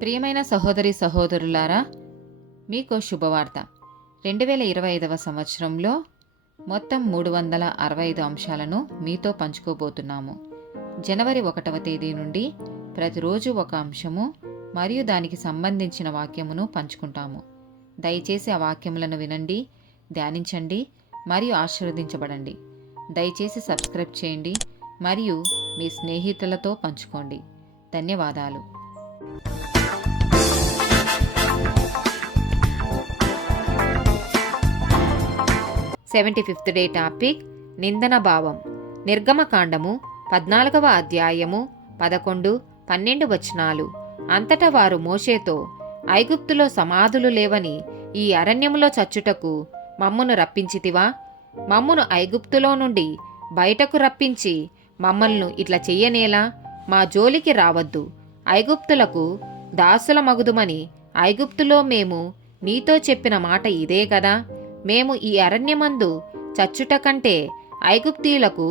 ప్రియమైన సహోదరి సహోదరులారా, మీకో శుభవార్త. 2025 సంవత్సరంలో మొత్తం 365 అంశాలను మీతో పంచుకోబోతున్నాము. జనవరి 1వ తేదీ నుండి ప్రతిరోజు ఒక అంశము మరియు దానికి సంబంధించిన వాక్యమును పంచుకుంటాము. దయచేసి ఆ వాక్యములను వినండి, ధ్యానించండి మరియు ఆశీర్వదించబడండి. దయచేసి సబ్స్క్రైబ్ చేయండి మరియు మీ స్నేహితులతో పంచుకోండి. ధన్యవాదాలు. 75th డే టాపిక్ నిందన భావం. నిర్గమకాండము 14వ అధ్యాయము 11, 12 వచనాలు. అంతటా వారు మోషేతో, ఐగుప్తులో సమాధులు లేవని ఈ అరణ్యములో చచ్చుటకు మమ్మును రప్పించితివా? మమ్మును ఐగుప్తులో నుండి బయటకు రప్పించి మమ్మల్ని ఇట్లా చెయ్యనేలా? మా జోలికి రావద్దు. ఐగుప్తులకు దాసుల మగుదుమని ఐగుప్తులో మేము నీతో చెప్పిన మాట ఇదే కదా. మేము ఈ అరణ్యమందు చచ్చుట కంటే ఐగుప్తీయులకు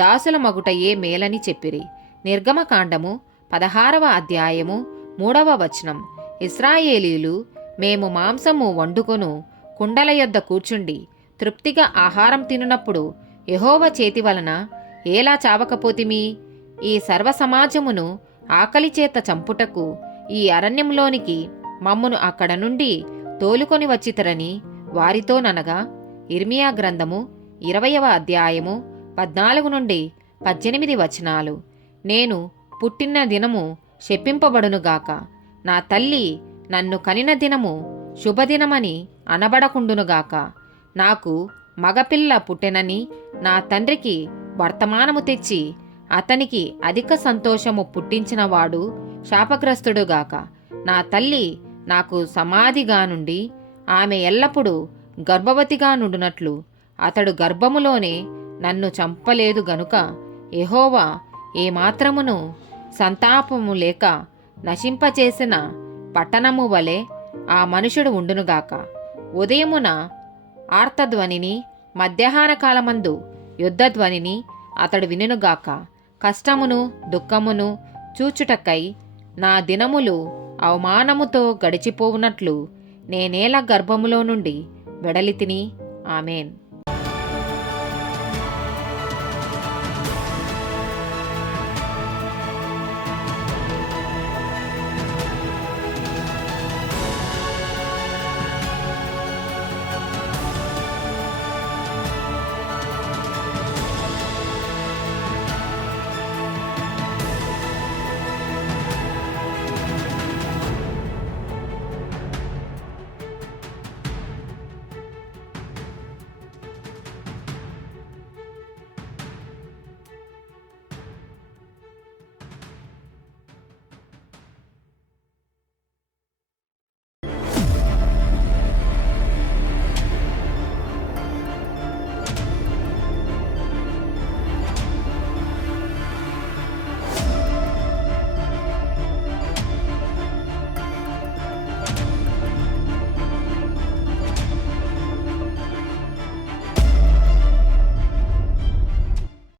దాసుల మగుటయే మేలని చెప్పిరి. నిర్గమకాండము 16వ అధ్యాయము 3వ వచనం. ఇశ్రాయేలీయులు, మేము మాంసము వండుకొను కుండల యొద్ద కూర్చుండి తృప్తిగా ఆహారం తినునప్పుడు యెహోవా చేతి వలన ఎలా చావకపోతిమి? ఈ సర్వ సమాజమును ఆకలి చేత చంపుటకు ఈ అరణ్యంలోనికి మమ్మును అక్కడ నుండి తోలుకొని వచ్చితరని వారితోననగా. ఇర్మియా గ్రంథము 20వ అధ్యాయము 14 నుండి 18 వచనాలు. నేను పుట్టిన దినము శపింపబడునుగాక. నా తల్లి నన్ను కనిన దినము శుభదినమని అనబడకుండునుగాక. నాకు మగపిల్ల పుట్టెనని నా తండ్రికి వర్తమానము తెచ్చి అతనికి అధిక సంతోషము పుట్టించినవాడు శాపగ్రస్తుడుగాక. నా తల్లి నాకు సమాధిగా నుండి ఆమె ఎల్లప్పుడూ గర్భవతిగా నుండునట్లు అతడు గర్భములోనే నన్ను చంపలేదు గనుక యెహోవా ఏమాత్రమును సంతాపము లేక నశింపచేసిన పట్టణము వలె ఆ మనుషుడు ఉండునుగాక. ఉదయమున ఆర్తధ్వనిని, మధ్యాహ్న కాలమందు యుద్ధధ్వనిని అతడు వినుగాక. కష్టమును దుఃఖమును చూచుటకై నా దినములు అవమానముతో గడిచిపోవునట్లు నేనేల గర్భములో నుండి వెడలితిని. ఆమెన్.